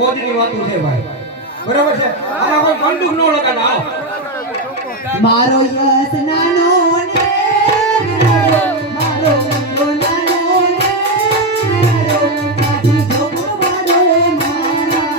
મોજની વાતો છે ભાઈ બરાબર છે આમાં કોઈ બંદૂક નો લગાડ આવ મારો યસ નાનો ને મારો નાનો ને મારો કાઠી જોગો મારો મારા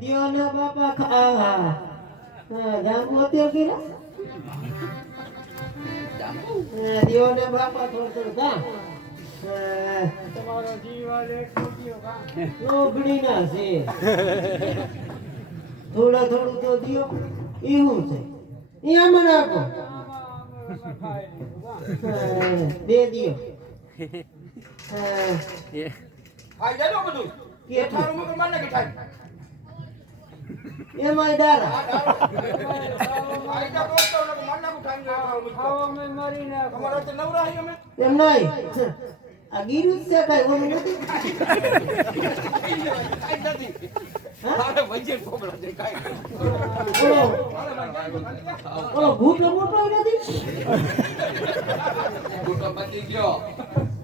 દિયોના બાપા ખા જાંબુ અત્યારે કીરા દિયોના બાપા થોડું કા તમારો જીવાલ એક મૂક્યો કા લોગડી ના છે થોડું તો દિયો એવું છે અહીંયા મને આપો દે દિયો ખાઈ જાય ને બધું કે તારું મગર માર નાખી ખાઈ એમાં ડારા ખાઈ જા દોસ્તો ને માર નાખું ખાઈ જાય ખાવા મેં મારી નાખો અમારા તો નવરા હી અમે એમ નહીં આ ગીરું જ છે કઈ ઓલું નથી ખાઈ નથી મારે વજે પોબળા દે ખાઈ ઓલો ભૂત મોટો નથી ગુટો પતી ગયો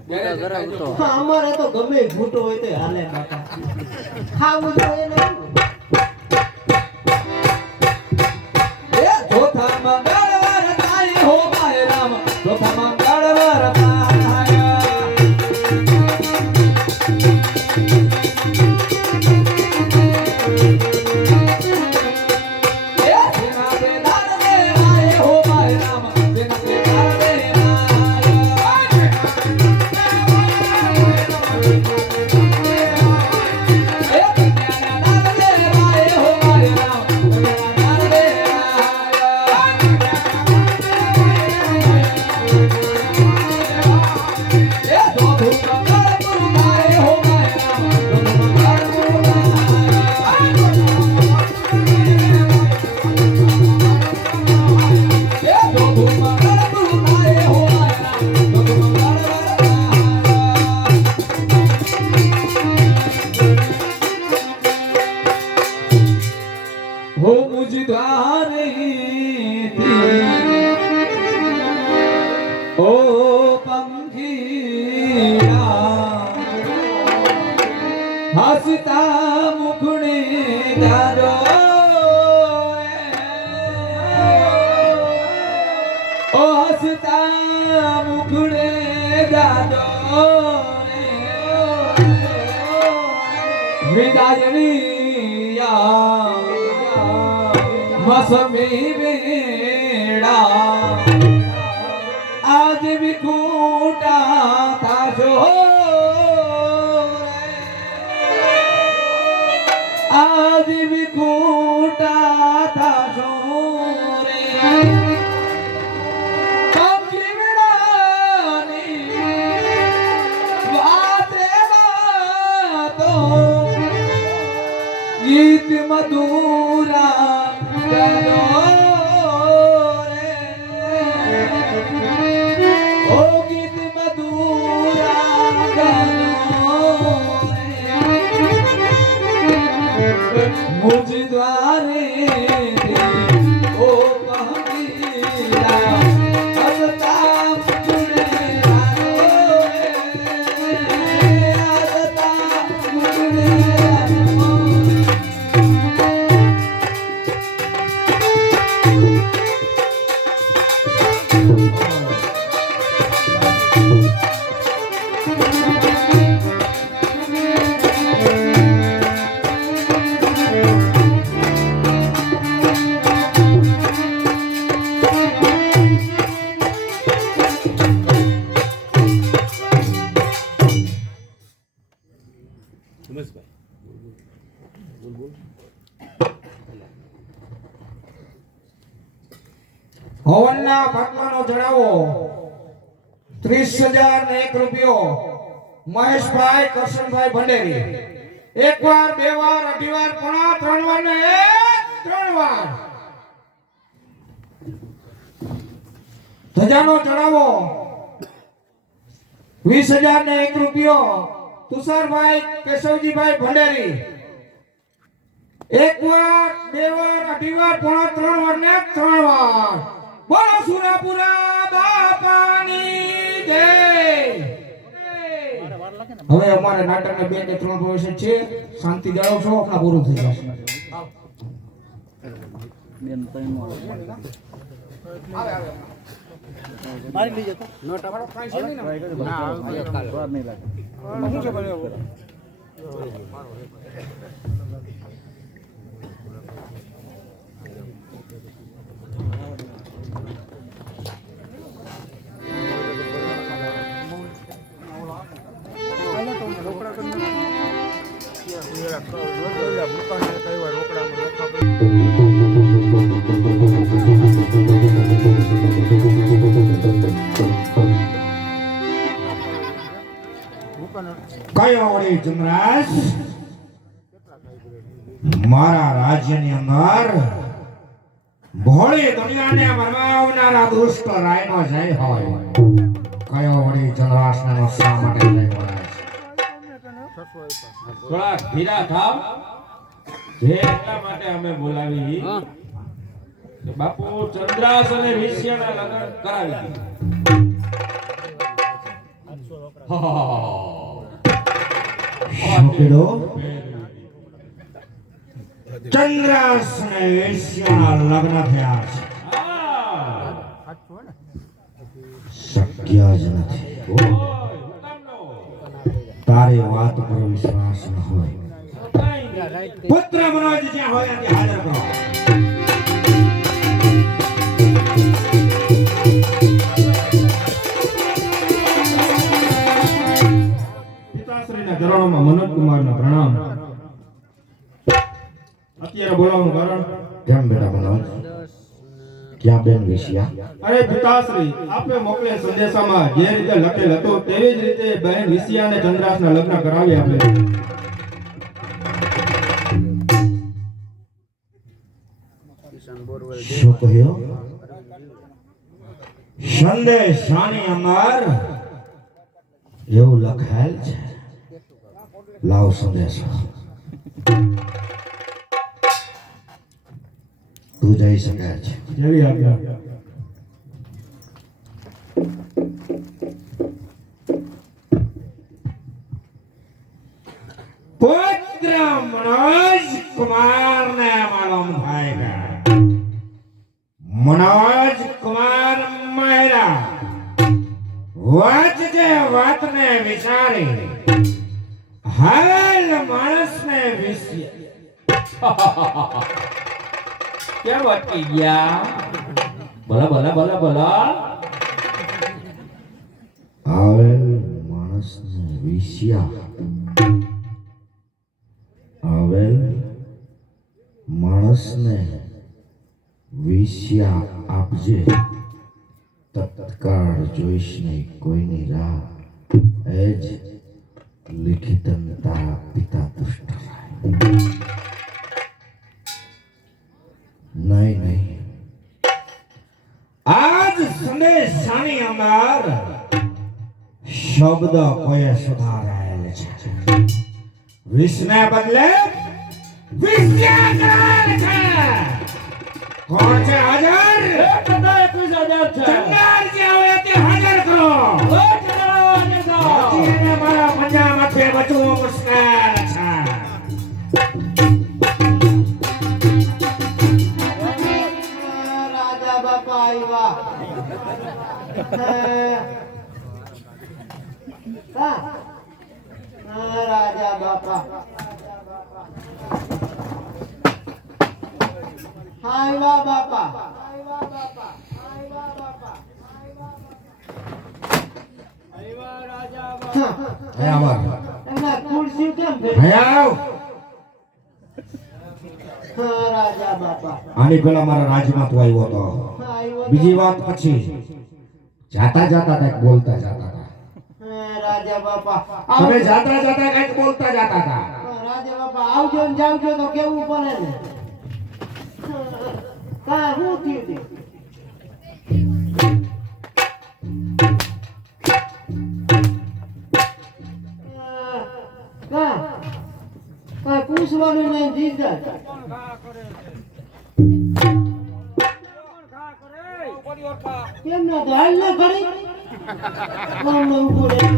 ઘરે ખાઈ જો હા, અમારે તો ગમે ઈ ભૂતો હોય તો હાલે બાપા ખાવું જોઈએ ને એ ચોથા મંગળવાર થાય હો માય રામ ચોથા મંગળવાર થાય એ સેના દે દાન દે આય હો માય રામ સેના દે દાન દે हो मुझ द्वारे ओ पंखीड़ा हसता मुखड़े जारो ओ हसता मुखड़े जारो विदायणी मसमी बेड़ा आज भी कूटा था जो आज भी कूटा था जो गीत मधुरा गानो रे ओ गीत मधुरा गानो रे मुझ द्वारे ओ पहला हसता मुझे जानो रे हसता मुझे હવનના ભાગમાંનો જણાવો 30,001 રૂપિયો મહેશભાઈ કરશનભાઈ ભંડેરી એક વાર બે વાર અઢી વાર પોણા ત્રણ વાર ને ત્રણ વાર ધજાનો ચડાવો 20,001 રૂપિયો તુષારભાઈ કેશવજીભાઈ ભંડેરી એક વાર બે વાર અઢી વાર પોણા ત્રણ વાર ને ત્રણ વાર બોલો સુરાપુરા બાપાની જય હવે અમારે નાટકને 2 કે 3 પ્રોસેસ છે શાંતિ જાળવશો આપણા પૂરું થઈ જશે આવે કયો વળી જમરાજ મારા રાજ્યની અંદર ભોળી દુનિયાને મરવાવનારા દુષ્ટ રાયનો જય હોય કયો વળી જમરાજને શા માટે લઈ બોલાય છે થોડા ધીરા થાવ જે એટલા માટે અમે બોલાવી કે બાપુ ચંદ્રાસ અને વિષ્યાના લગ્ન કરાવી શું કીધું ચંદ્રાસ અને વેશ્યાના લગ્ન થયા છે શક્ય જ નથી તારી વાત પર વિશ્વાસ ન હોય પુત્ર મનોજ જ્યાં હોય ત્યાં હાજર કરો પિતાશ્રીના ચરણોમાં મનોજ કુમારના પ્રણામ અત્યારે બોલાવવાનું કારણ કેમ બેટા મનોજ ક્યાં બેન વિશ્યા અરે પિતાશ્રી આપે મોકલે સંદેશામાં જે રીતે લખેલ હતું તેવી જ રીતે બહેન વિષ્યા અને ચંદ્રાસના લગ્ન કરાવી આપે શું કહ્યું સંદેશાની અંદર એવું લખાયેલ છે લાવ સંદેશો તું જઈ શકે છે જેવી આજ્ઞા પુત્ર મનોજ કુમારને માલુમ થાય કે મનોજ કુમાર માયરા વાંચજે વાતને વિચારી હાલ માણસને વિશે કેમ અટકી ગયા બોલા બોલા બોલા બોલા આવેલ માણસને વિશ્યા આવેલ માણસને વિશ્યા આપજે તત્કાળ જોઈશ નહીં કોઈની રાહ એ જ લિખિતન તારા પિતા દુષ્ટ નહીં નહીં આજ સંદેશાની અંદર શબ્દ કોઈ સુધારેલ છે વિષને બદલે વિષ્યા કરેલ છે કોણ છે હાજર ચંદ્રાજી આવે તે હાજર કરો બાકીને મારા પંજામાંથી બચવું મુશ્કેલ છે રાજા બાપા આવ્યા રાજા બાપા આવ્યા બાપા એમના ખુરશી કેમ રાજા બાપા આની પેલા મારા રાજમાં તું આવ્યો હતો બીજી વાત પછી જાતા જાતા કઈક બોલતા જાતા હતા રાજા બાપા તમે જાતા જાતા કઈક બોલતા જાતા હતા રાજા બાપા આવજો ને જાવજો તો કેવું પડે ને કા હું થયું કા પૂછવાનું નહીં જીજા કેમ ના તો હાલ ના કરી કોણ ઉભો રહે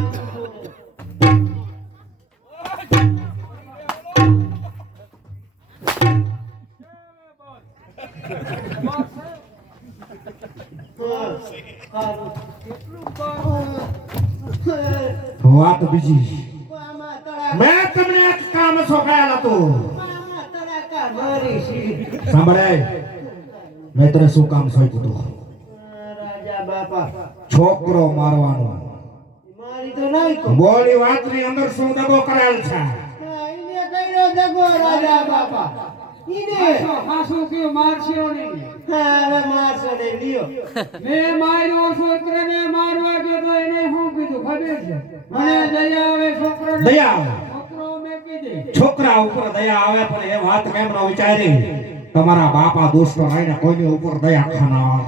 વાત બીજી આમાં તળાકા મેં તમને એક કામ સોંપાયેલ હતું આમાં તળાકા મારી છે સાંભળે મેં તને શું કામ સોંપ્યું હતું રાજા બાપા છોકરો મારવાનો મારી તો નહીં કો બોલી વાતની અંદર શું દગો કરેલ છે એને કઈનો દગો રાજા બાપા ઈને હાસુ કયો મારશો નહીં હા હવે મારશો ને લ્યો મેં માર્યો છોકરાને મારવા ગયો તો એને શું કીધું ખબર છે મને દયા આવે છોકરાને દયા આવે. છોકરો મેં કીધી છોકરા ઉપર દયા આવે પણ એ વાત કેમ ન વિચારી તમારા બાપા દોસ્તો રહીને કોઈની ઉપર દયા ખાનાર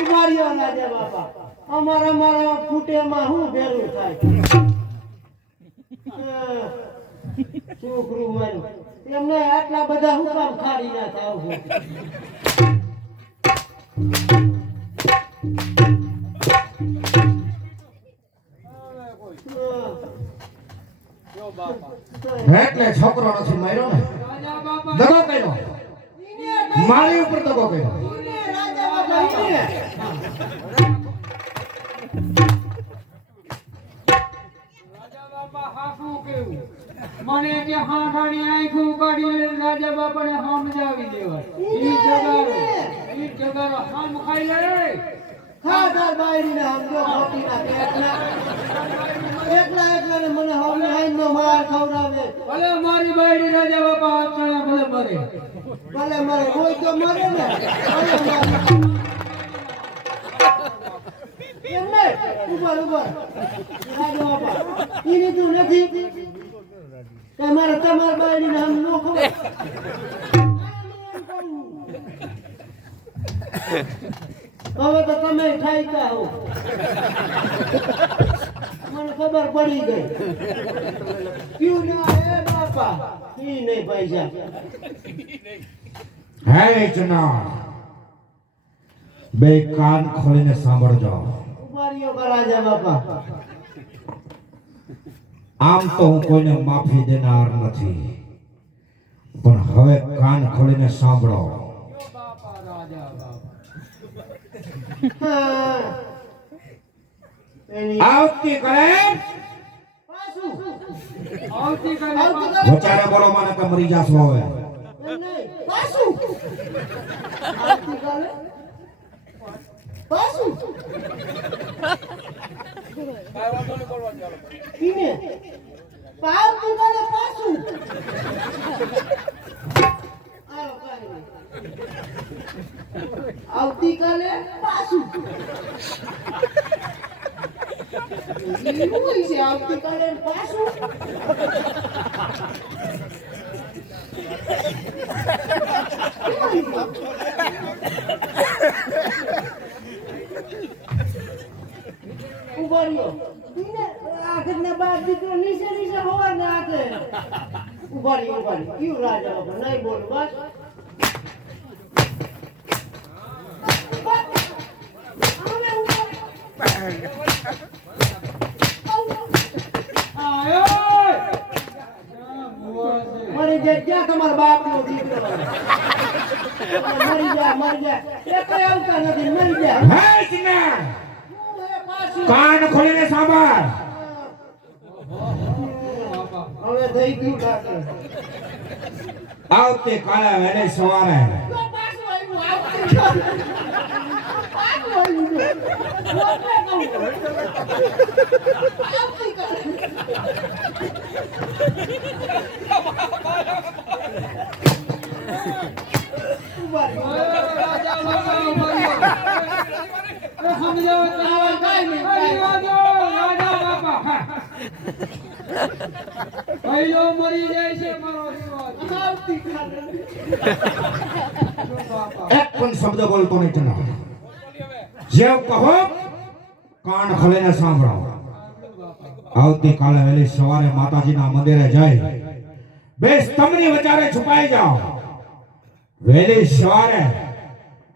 ઉમાર્યો રાજા બાપા અમારા ફૂટેમાં શું ભેરું થાય છોકરું મારું એમને આટલા બધા હું કામ ખાડી ના થાવ એટલે છોકરો નથી માર્યો ને રાજા બાપા દગો કર્યો મારી ઉપર દગો કર્યો રાજા બાપા ઈને રાજા બાપા હાસુ કેવું મને કે હાંઠાની આંખું કાઢી રાજા બાપાને સમજાવી દેવાય ઈ જગારો હામ ખાઈ લે ખાધા બાયરીને સમજો ખોટીના પેટના એકલા ને મને હમને હાઈનો માર ખવડાવે ભલે મારી બાયડી રાજા બાપા આચણા ભલે મરે ભલે મરે કોઈ તો મરે ને ભલે મરે એમને ઉપર રાજા બાપા ઈને તું નથી તમાર બાયડીને હમ નો ખબર હવે તો તમે ઠાઈતા હો મને ખબર પડી ગઈ ક્યું ના હે બાપા ઈ નહીં પૈસા હે જના બે કાન ખોલીને સાંભળજો ઉપાડીઓ રાજા બાપા આમ તો હું કોઈને માફી દેનાર નથી પણ હવે કાન ખોલીને સાંભળો બાપા રાજા બાપા હા. એની આવતીકાલે પાછું આવતીકાલે આવતીકાલે વચારે બોલો મને કે મરી જાશો હવે એમ નહીં પાછું આવતીકાલે પાછું ઈને આવતીકાલે પાછું આવો કાંઈ નહીં. આવતીકાલે પાછું એવું છે આવતીકાલે પાછું ઉભા રહ્યો ઈને આખરના બાપ દીકરો નીચે હોવા ના હાથે ઉભા રહ્યો કયું રાજા બાપા નહીં બોલ બસ મરી જાય ક્યાં તમારા બાપ નો દીકરો મરી જાય એ કઈ આવતા નથી મરી જાય હે જના હું એ પાછું કાન ખોલીને સાંભળ હવે થઈ ગયું કાકા આવતીકાલે વહેલી સવારે પાછું આવ્યું આવતીકાલે પાછું પહેલો મરી જાય છે મારો એક પણ શબ્દ બોલતો નહીં જના જે કહો કાન ખોલીને સાંભળો આવતીકાલે વહેલી સવારે માતાજીના મંદિરે જઈ બે સ્તંભની વચારે છુપાઈ જાઓ વહેલી સવારે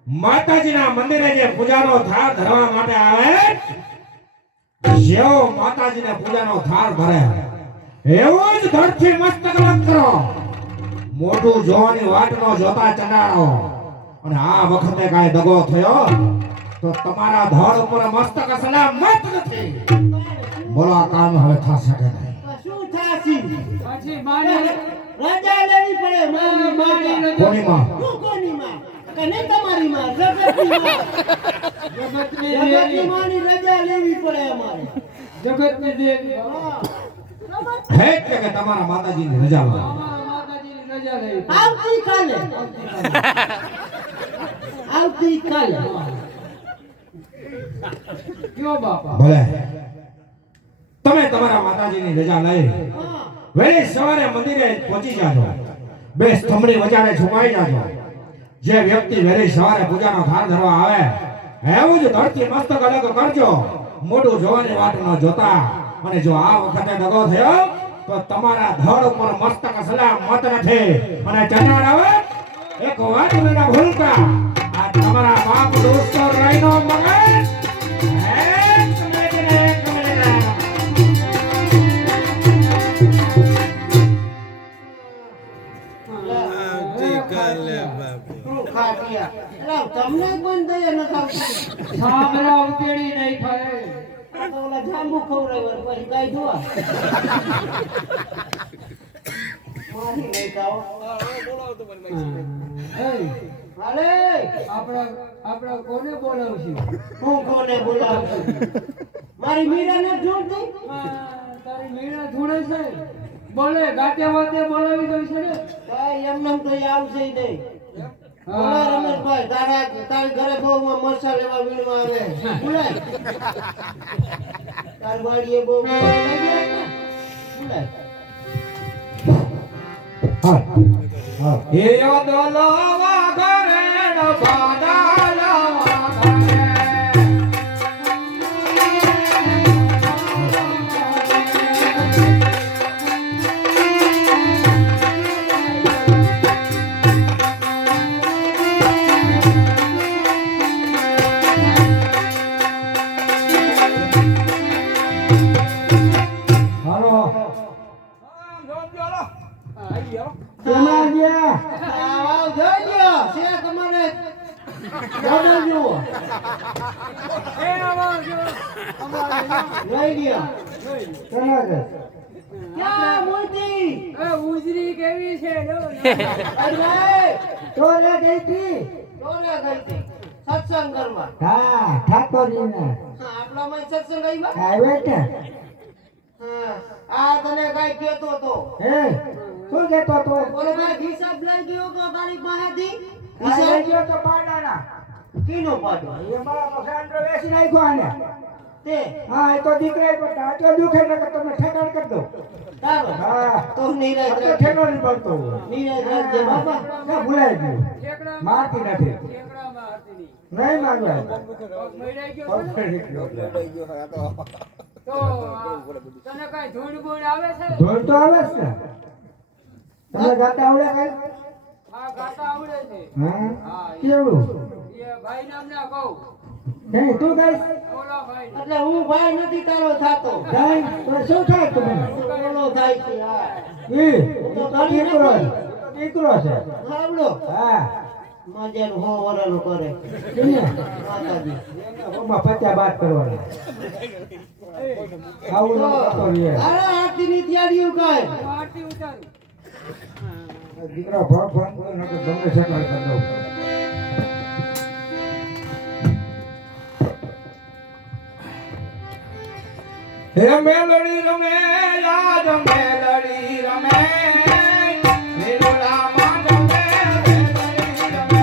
માતાજીના મંદિરે જે પૂજાનો થાળ ધરવા માટે આવે જેવો માતાજીને પૂજાનો થાળ ધરે એવો જ ધરથી મસ્તક અલગ કરો મોઢું જોવાની વાટ નો જોતા ચડાડો અને આ વખતે કાંઈ દગો થયો તો તમારા ધડ ઉપર મસ્તક સલામત નથી. બોલો આ કામ હવે થશે કે નહીં? શું થાશે? પછી મારી રજા લેવી પડે. મારી રજા. કોની માં? શું કોની માં? કે નહીં તમારી માં? જગતની માં. જગતની જગતની દેવી માની રજા લેવી પડે અમારે. જગતની દેવી હા. હે એટલે કે તમારા માતાજીની રજા લો. અમારા માતાજીની રજા લેવી પડે. આવતીકાલે. આવતીકાલે. કયો બાપા ભલે તમે તમારા માતાજીની રજા લઈ હા. વહેલી સવારે મંદિરે પહોંચી જાજો. બે સ્તંભની વચારે છુપાઈ જાજો. જે વ્યક્તિ વહેલી સવારે પૂજાનો થાળ ધરવા આવે એવું જ ધરતી મસ્તક અલગ કરજો. મોઢું જોવાની વાટ ન જોતા. અને જો આ વખતે દગો થયો તો તમારા ધડ ઉપર મસ્તક સલામત નથી. અને ચંડાળ આવે એક વાત વિના ભૂલતા આ તમારા બાપ દોસ્તો રહીનો મગજ એક મિનિટ. શું ખાટિયા? એલા, તમને કોઈ દયા નથી આવતી. સાંભળા ઉતેડી નહીં થાય આ તો ઓલા જાંબુ ખવડાવ્યા પછી ગાય જોવા. મારી નહીં જાઓ. હાલે, આપણા કોને બોલાવશું હું કોને બોલાવું છું? મારી મીરાને જોડતી. તારી મીણા ધૂળે છે બોલે ગાતે વાતે બોલાવી દઉં છે ને કાંઈ એમને તો એ આવશે ય નહીં. બોલા રમેશભાઈ, તારી ઘરે બહુ મરચા લેવા વીણવા આવે. બોલાય. તારી વાડીએ બહુ મરચાં લઈ ગયા ને? બોલાય. એયો દોલવા ઘરે ન બાડાલવા ઘરે. આવ, જોઈ લ્યો. છે તમારે જોડો જુઓ. જોઈ લ્યો. ક્યાં મોતી? ઉજરી કેવી છે અરે ભાઈ, ટોલે ગઈ હતી. સત્સંગ કરવા. હા ઠાકોરજીને હા, આપણામાં સત્સંગ આવ્યા? આવ્યો છે હા, આ તને કઈ કહેતો હતો. હે શું કહેતો તો ઓલો ભાઈ હિસાબ લઈ ગયો તો તારી પાસેથી. આ લઈ હિસાબ ગયો તો પાડાના કીનો પાડો? એ મારા મકાનનો વેચી નાખ્યો આને તે હા એ તો દીકરા પણ આટલો દુખે ને કે તમે ઠેકાણ કરી દો તારો. હા તો નિરાજ આ તો રાખ. ઠેકાણ નહીં પડતો નિરાજ રાખજે બાબા. ક્યાં ભૂલાઈ ગયું મારતી નથી નહીં મારવા તને કઈ ધૂળ બૂળ આવે છે ઢોલ તો આવે જ ને તમને ગાતા આવડે કઈ હા ગાતા આવડે છે હા કેવડું એ ભાઈ નામ ના કહું નહીં તું કઈ ઓલા ભાઈ એટલે હું ભાઈ નથી તારો થાતો. કઈ તો શું થાય તમને ઓલો થાય છે. હા, દીકરો દીકરો છે આવડો હા માજેનું 100 વરાનું કરે માતાજી. ઓમાં 50 બાદ કરવાના આવું ન કરતો રે અરે આરતીની તૈયારીઓ કર. આરતી ઉતારું દીકરા ફોન ફોન કરે નકર ગમે સકળ કરી દઉં હે મેલડી રમે યાદ મેલડી રમે મેલુલા માં રમે મેલડી રમે.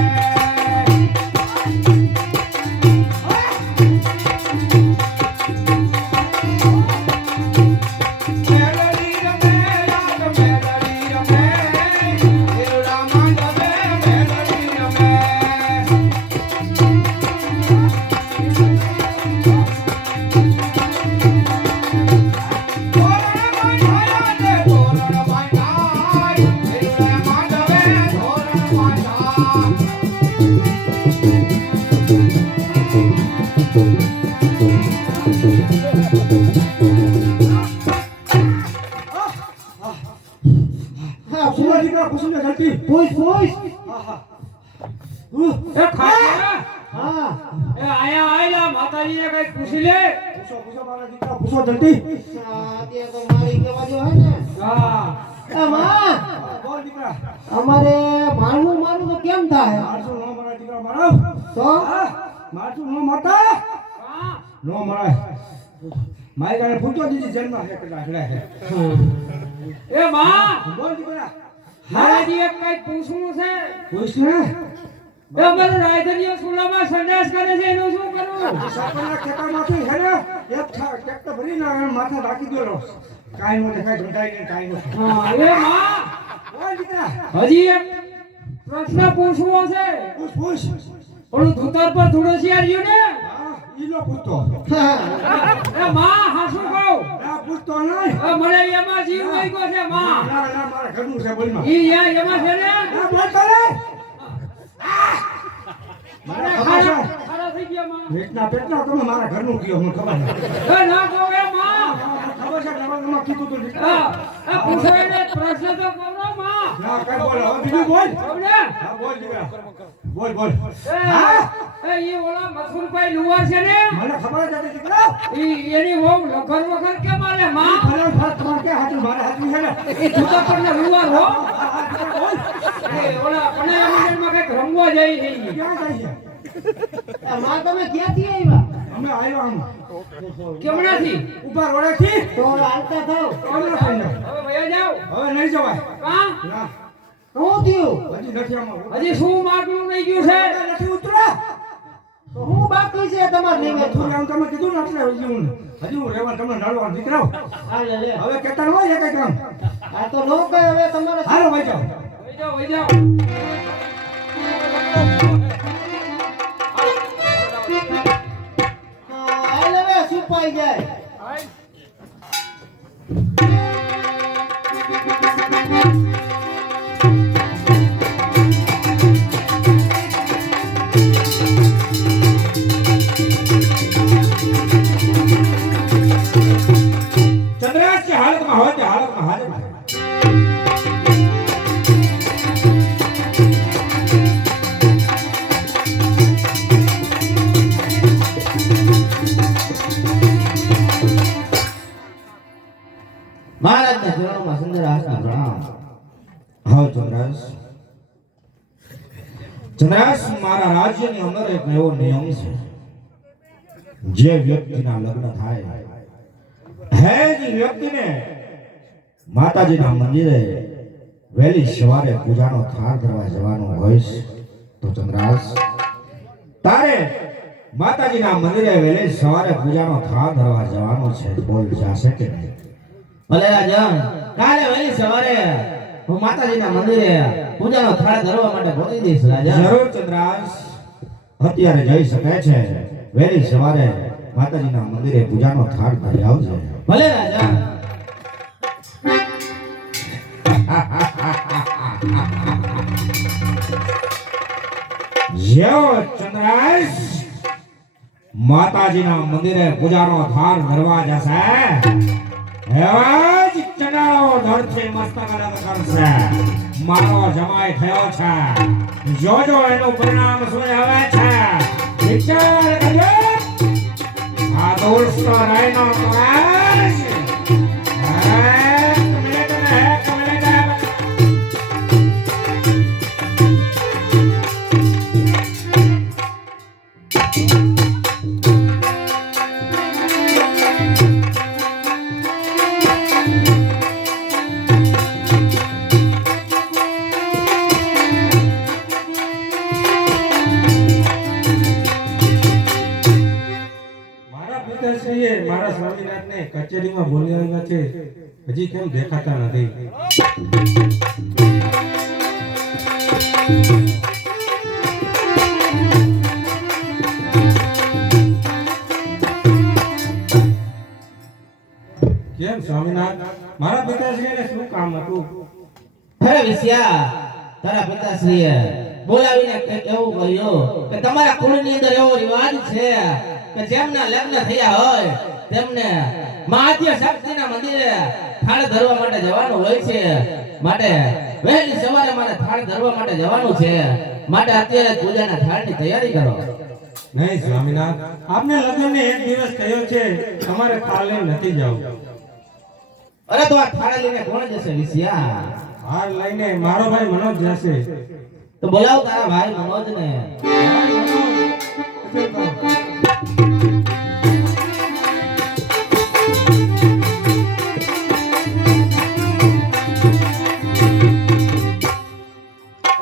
મેલડી રમે યાદ મેલડી રમે મેલુલા માં રમે મેલડી રમે. હા, પૂરા દીકરા ખુશી ને ગલતી પૂછ પૂછ. એ ખાટિયા હા, એ આયા પૂછો મારા દીકરા પૂછો જલ્દી. અત્યારે તો મારી કહેવા જો હે ને હા એ માં બોલ દીકરા. અમારે મારું તો કેમ થાય મારશું નો મારા દીકરા મારો. તો હા મારશું નો મારતા. નો મરાય. મારી ગાને પૂછો દીધી જન્મ છે કેટલા છે. એ માં બોલ દીકરા. મારાજી એક કઈ પૂછવું છે પૂછ ને. એ અમારો રાજધાનીઓ સુલામાં સંડાસ કરે છે એનું શું કરું સાપરના ખેતરમાંથી છે ને એક ટ્રેક્ટર ભરીને માથે રાખી દેલો. કાંઈ નો દેખાય ઘટાઈ ને કાંઈ નો. હા એ માં બોલ દીકરા. હજી એક પ્રશ્ન પૂછવો છે પૂછ પૂછ. ઓલું ધોતર પર થોડોશિયાર રહ્યું ને હા ઈનો પૂછતો. એ માં હાસું કહું ના પૂછતો નહીં. એ મને એમાં જીવ વહી ગયો છે માં ના ના મારા ઘરનું છે બોલમાં. ઈ યા એમાં છે ને ના બોલતો નહીં. મારા ખબર છે. ખારા થઈ ગયા માં પેટના પેટના તમે મારા ઘરનું કયો મને ખબર છે. એ ના કહો એ માં ખબર છે નવામાં કીધું તું દીકરા. એ પૂછો એટલે પ્રશ્ન તો કરો માં ના કઈ બોલ હવે બીજું બોલ. કહું ને હા બોલ દીકરા. બોલ બોલ. એ ઈ ઓલા મથુરભાઈ લુવાર છે ને મને ખબર જ હતી દીકરા. ઈ એની વહુ લખર વખર કેમ આલે માં ફરક ફરક તમારે ક્યાં હાચું મારે હાચું છે ને. એ ધોતર પર ને લુવાર હો બોલ. એ ઓલા પનેરા મંદિરમાં કઈક રમવા જઈ નહીં ક્યાં જાય છે? એ માં તમે ક્યાંથી આવ્યા અમે આવ્યા આમ કેમણાથી ઉપર ઓળેથી તો હાલતા થાવ હમણાં થઈને. હવે વયા જાવ હવે નહીં જવાય. કા ના શું થયું હજી નથી આમાં. હજી શું માગવું નહીં ગયું છે નથી ઉતરા. તો હું બાકી છે તમારે નહીં તું આમ તમે કીધું ને એટલે હજી હું રહેવા તમને નડવા દીકરાઓ. હાલે લે હવે કેતા ન હોય કઈ કામ. આ તો નો કહે હવે તમારે હાલો ભાઈ જાઓ. વઈ જાવ હાલે હવે છુપાઈ જાય ચંદ્રાસ की हालत में हो के हालत में हाजिर है। મહારાજના ચરણોમાં સુંદર હાથના પ્રણામ હા ચંદ્રાસ. ચંદ્રાસ મારા રાજ્યની અંદર એક એવો નિયમ છે જે વ્યક્તિના લગ્ન થાય હે જે વ્યક્તિને માતાજીના મંદિરે વહેલી સવારે પૂજાનો થાળ ધરવા જવાનું હોય છે તો ચંદ્રાસ તારે માતાજીના મંદિરે વહેલી સવારે પૂજાનો થાળ ધરવા જવાનું છે. બોલ જાશે કે નહીં? ભલે રાજન કાલે વહેલી સવારે હું માતાજીના મંદિરે પૂજાનો થાળ ધરવા માટે પહોંચી દઈશ રાજન. જરૂર ચંદ્રાસ અત્યારે જઈ શકાય છે. વહેલી સવારે માતાજીના મંદિરે પૂજાનો થાળ ધરી આવજો. ભલે રાજન. જેવો ચંદ્રાસ માતાજીના મંદિરે પૂજાનો થાળ ધરવા જશે એવા જ ચંડાળો ધરથી મસ્તક અલગ કરશે. મારો જમાઈ થયો છે, જોજો એનું પરિણામ શું આવે છે. વિચાર કરજો. આ દોસ્ત રાયનો કરાશ. એક મિનિટ ને એક મિનિટ. મારા પિતાશ્રીએ મારા સ્વામીનાથને કચેરીમાં બોલાવ્યા છે. હજી કેમ દેખાતા નથી? કેમ સ્વામીનાથ, મારા પિતાશ્રીને શું કામ હતું? અરે વિશ્યા તારા પિતાશ્રીએ બોલાવીને કંઈક એવું કહ્યું કે તમારા કુળની અંદર એવો રિવાજ છે કે જેમના લગ્ન થયા હોય તેમને મહાદ્ય શક્તિના મંદિરે થાળ ધરવા માટે જવાનું હોય છે. માટે વહેલી સવારે મારે થાળ ધરવા માટે જવાનું છે. માટે અત્યારે જ પૂજાના થાળની તૈયારી કરો. નહીં સ્વામિનાથ, આપને લગ્નને એક દિવસ થયો છે, તમારે કાલે નથી જવું. અરે તો આ થાળે લઈને કોણ જશે વિસિયા? હાર લઈને મારો ભાઈ મનોજ જશે. તો બોલાવ તારા ભાઈ મનોજને.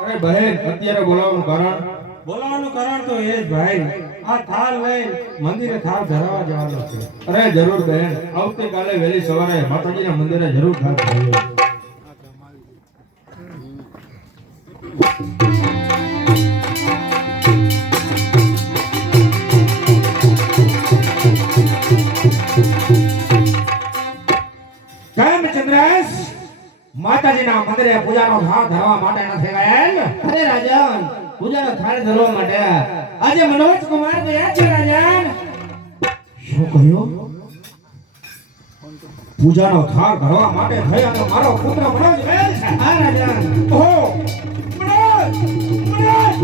અરે બહેન, અત્યારે બોલાવવાનું કારણ? બોલાવવાનું કારણ તો એ જ ભાઈ, આ થાળ લઈ મંદિરે થાળ ધરાવવા જવાનો છે. અરે જરૂર બહેન, આવતીકાલે વહેલી સવારે માતાજીના મંદિરે જરૂર થાળ ધરાવીએ. કેમ ચંદ્રેશ માતાજીના મંદિરે પૂજાનો થાળ ધરવા માટે નથી ગયેલ? અરે રાજન, પૂજાનો થાળ ધરવા માટે આજે મનોજ કુમાર ગયા છે રાજન. શું કહ્યું? પૂજાનો થાળ ધરવા માટે થઈ અને મારો પુત્ર મનોજ ગયેલ છે? હા રાજન. ઓહો! મનોજ! મનોજ!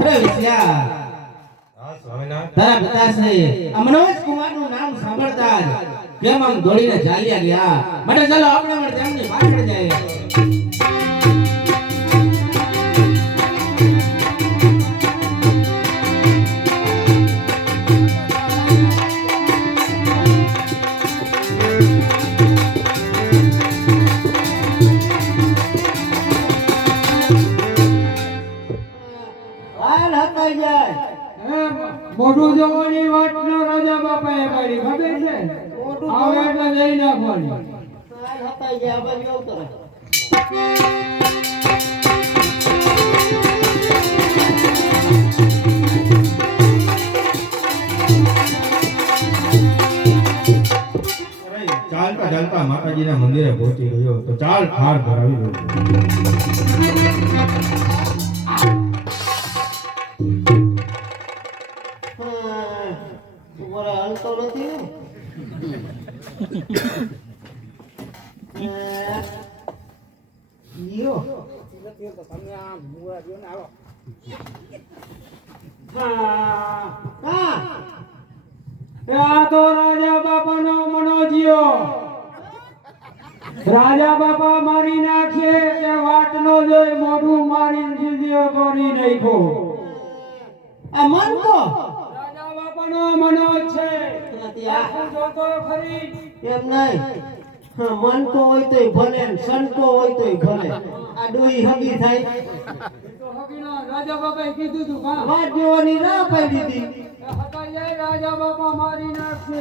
અરે વિસિયા, હા સ્વામિનાથ. તારા પિતાશ્રી આ મનોજ કુમારનું નામ સાંભળતા જ કેમ આમ દોડીને ચાલ્યા ગયા. માટે ચાલો આપણે પણ તેમની પાછળ જઈએ. હાલ હકાઈ જાય. મોઢું જોવાની વાત ના રાજા બાપાએ પાડી, ખબર છે? મોઢું આવે એટલે જઈ નાખવાની. હાલ હકાઈ જાય. આ બાજુ આવતો રહે. અરે ચાલતા ચાલતા માતાજીના મંદિરે પહોંચી ગયો તો ચાલ થાળ ધરાવી દઉં. ઉભો રહે, હાલતો નથી ને. લ્યો. હા. આ તો રાજા બાપાનો મનોજિયો. રાજા બાપા મારી નાખે કે વાટ નો જોઈ મોઢું મારી સીધો કરી નાખ્યો. આ મન તો રાજા બાપાનો મનોજ છે. નથી આ. આખું જોતો ખરી. એમ નહીં. હા, મન તો હોય તોય ભલે ને સંતો હોય તોય ભલે. આ ડોહી હગી થાય. તો હકીના રાજા બાપાએ કીધું તું કા વાત જોવાની ના પાડી દીધી. હકાઈ જાય રાજા બાપા મારી નાખશે.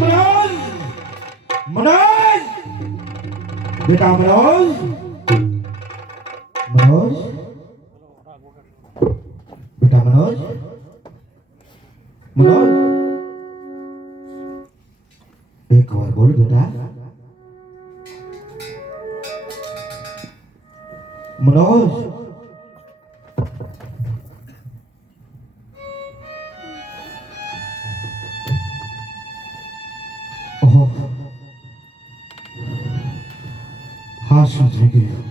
મનોજ! મનોજ! બેટા મનોજ! મનોજ! બેટા મનોજ! મનોજ! એક વાર બોલ બેટા. મનોજ! ઓહો! હા, શું થઈ ગયું?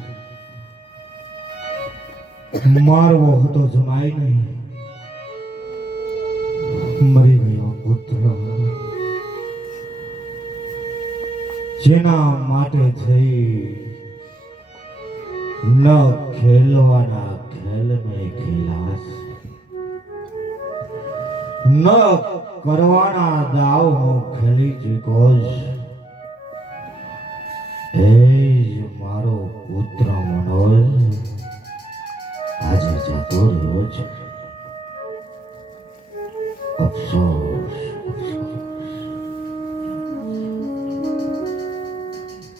મારવો હતો જમાઈ નહીં, મરી ગયો પુત્ર. જેના માટે થઈ ન ખેલવાના ખેલ મેં ખેલાસ, ન કરવાના દાવ હું ખેલી ચૂક્યો છું. એ જ મારો પુત્ર મનોજ આજે જતો રહ્યો છે. અફસોસ,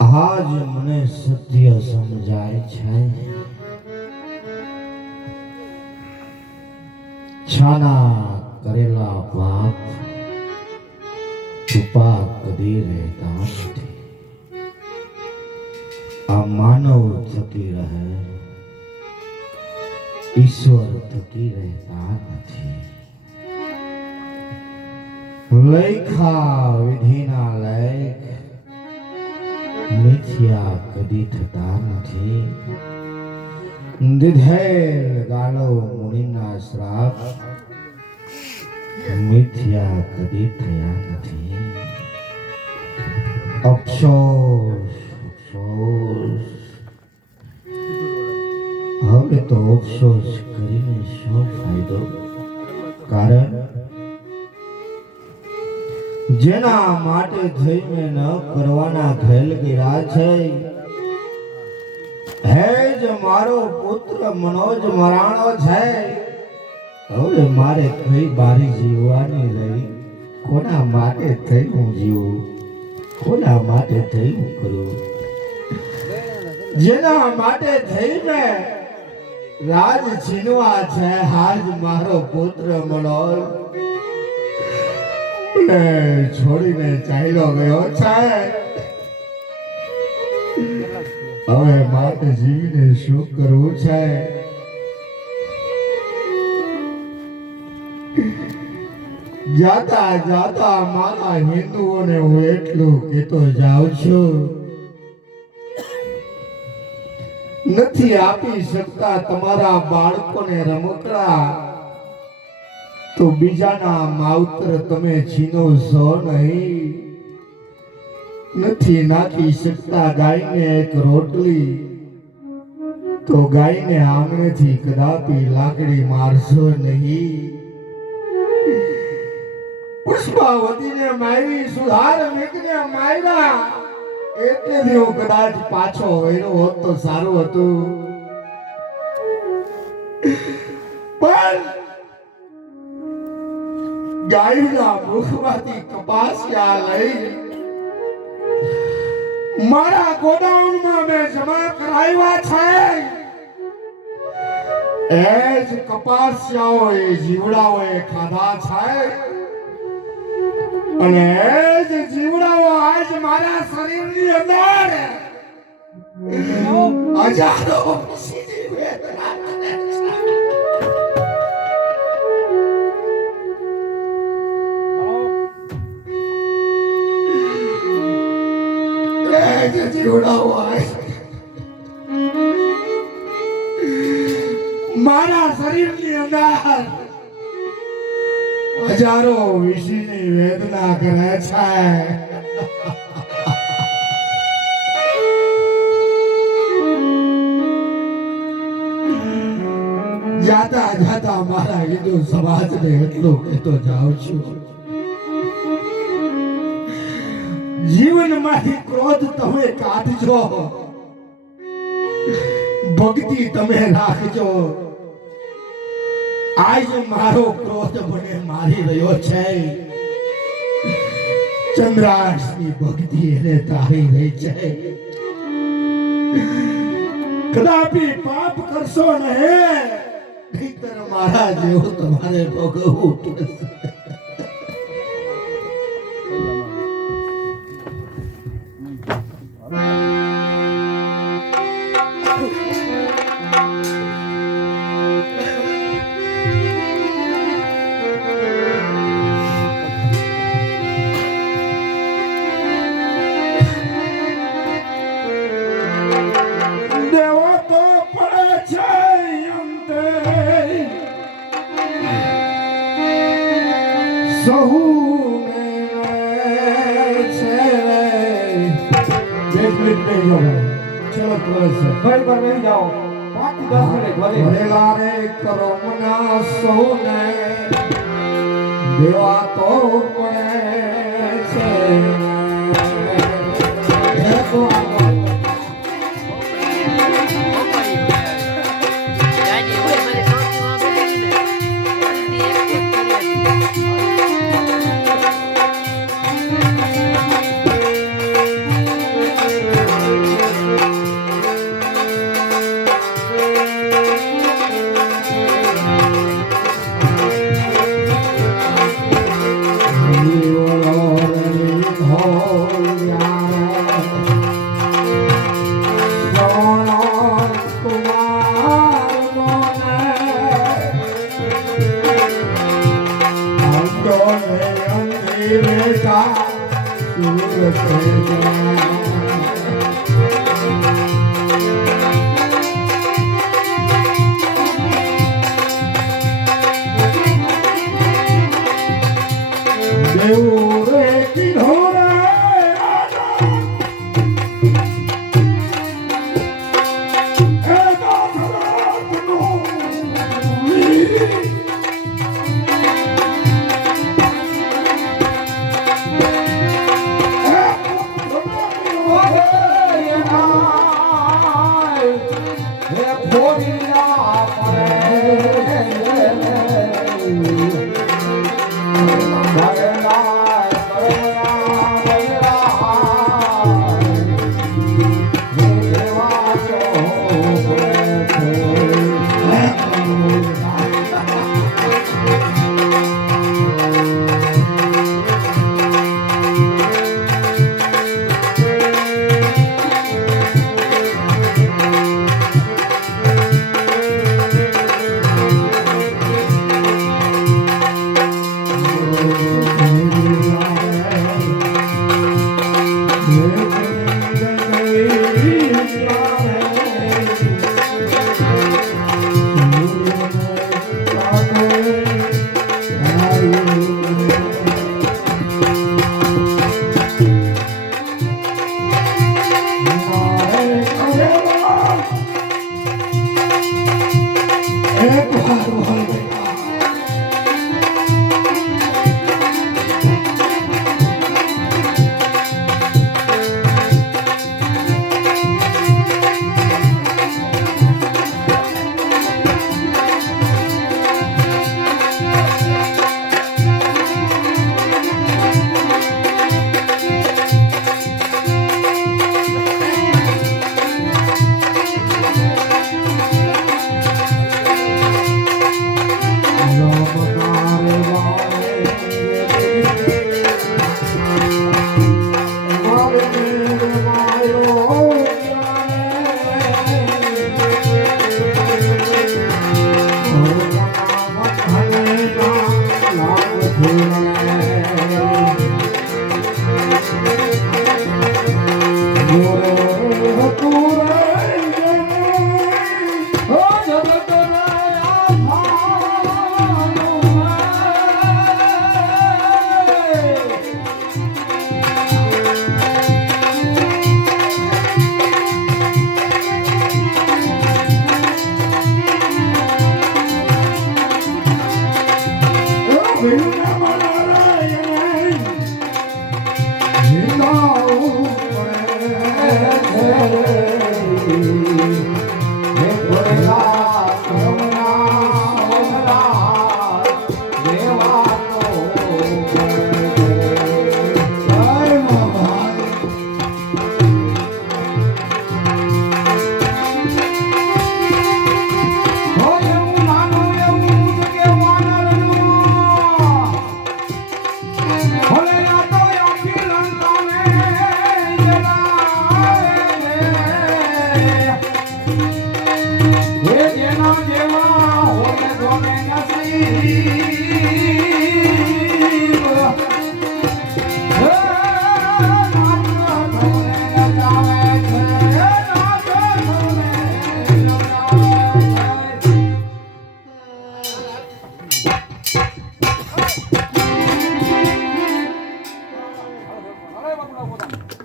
આજ મને સત્ય સમજાય છે. છાના કરેલા પાપ છુપા કદી રહેતા નથી. આ માનવ થકી રહે, ઈશ્વર થકી રહેતા નથી. લખા વિધિના લેખ મિથ્યા કદી થતા નથી. દીધેલ ગાળો મુનિના શ્રાપ મિથ્યા કદી થયા નથી. અફસોસ અફસોસ, હવે તો અફસોસ કરીને શું ફાયદો? કારણ જેના માટે થઈ મેં ન કરવાના ઘેલ ગીરા છે, હે જ મારો પુત્ર મનોજ મરાણો છે. હવે મારે કઈ બારી જીવવાની રહી? કોના માટે થઈ હું જીવું? કોના માટે થઈ હું કરું? જેના માટે થઈ મેં રાજ છીનવા છે, હાજ મારો પુત્ર મનોજ છોડીને ચાલ્યો ગયો છે. હવે મારે જીવીને શું કરવું છે? જાતા જાતા મારા હિન્દુઓને હું એટલું કહેતો જાઉં છું, નથી આપી શકતા તમારા બાળકોને રમકડા તો બીજાના માવતર તમે છીનો છો નહીં. નથી નાખી શકતા ગાયને એક રોટલી તો ગાયને આંગણેથી કદાપી લાકડી મારશો નહીં. પુષ્પાવતીને મારી, સુધાર મેઘને માર્યા, એટલેથી હું કદાચ પાછો વળ્યો હોત તો સારું હતું. પણ ગાયના મુખમાંથી કપાસિયા લઈ મારા ગોડાઉનમાં મેં જમા કરાવ્યા છે. એ જ કપાસિયાઓએ જીવડાઓએ ખાધા છે અને એ જ જીવડાઓ આજ મારા શરીરની અંદર હજારો સીધી વેદના કરે છે. જીવડાઓ મારા શરીરની અંદર હજારો વિષયની વેદના કરે છે. જાતા જાતા મારા હિન્દુ સમાજને એટલું કહેતો જાઉં છું, જીવનમાંથી ક્રોધ તમે કાઢજો, ભક્તિ તમે રાખજો. આજ મારો ક્રોધ મને મારી રહ્યો છે, ચંદ્રાસની ભક્તિ એને તારી રહી છે. કદાપી પાપ કરશો નહીં, નહીંતર મારા જેવું તમારે ભોગવવું પડશે. દેવા તો પડે છે. દેવું રે કીધો રે રાજા એ દાસરાજનું વીર.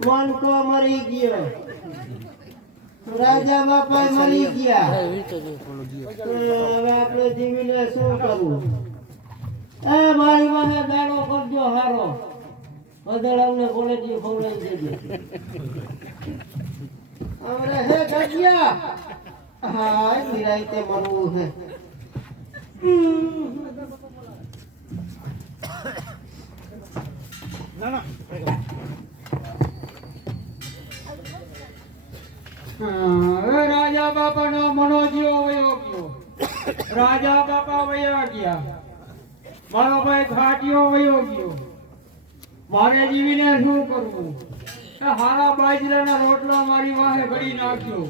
મનકો મરી ગયો, રાજા બાપા મરી ગયા. હવે આપણે જીવીને શું કરવું? એ મારી પાસે દાડો કરજો હારો, અદળાવને કોલેજી ખવડાવી દેજે. આપણે હે ગજ્યા, હા નિરાયતે મરવું છે. હવે રાજા બાપા નો મનોજીવો વયો ગયો, રાજા બાપા વયા ગયા, મારો ભાઈ ઘાટીઓ વયો ગયો. મારે જીવીને શું કરવું? એ હારા બાજરાના રોટલા મારી વાહે ઘડી નાખ્યો.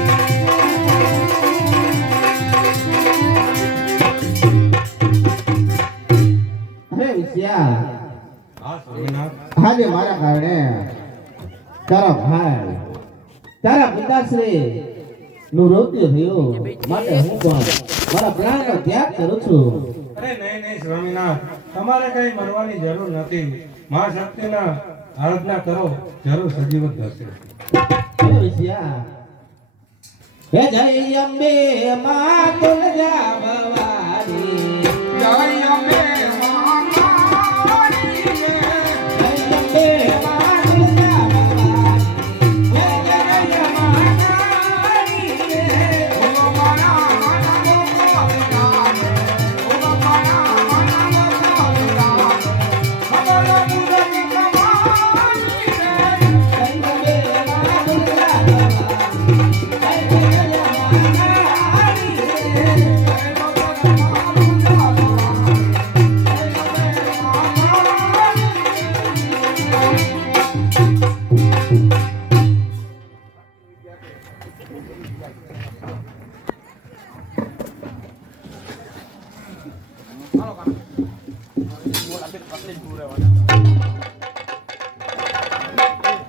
Thank you. વિષ્યા હા સ્વામિનાથ આજે મારા કારણે તારા ભાઈ તારા પિતાશ્રી નું મૃત્યુ થયું માટે હું પણ મારા પ્રાણનો ત્યાગ કરું છું. અરે નહીં નહીં સ્વામિનાથ તમારે કઈ મરવાની જરૂર નથી મા શક્તિના આરાધના કરો જરૂર સજીવત થશે. હે વિષ્યા હે જય અંબે મા તુલજા ભવાની